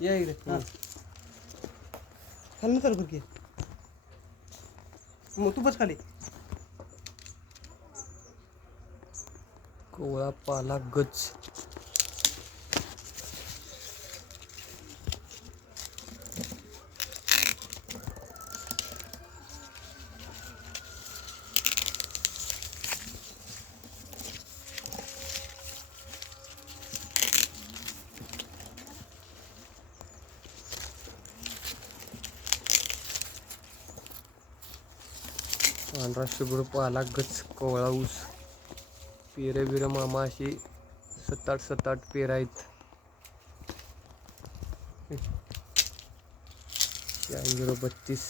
या इकडे हां खाली चालू कर की मग तू बस खाली. कोवळा पाला गच. पांढरा शुभ्र पाला गच कोवळा ऊस. पेरे बिरं मामा अशी 7-8 पेरं आहेत. 9232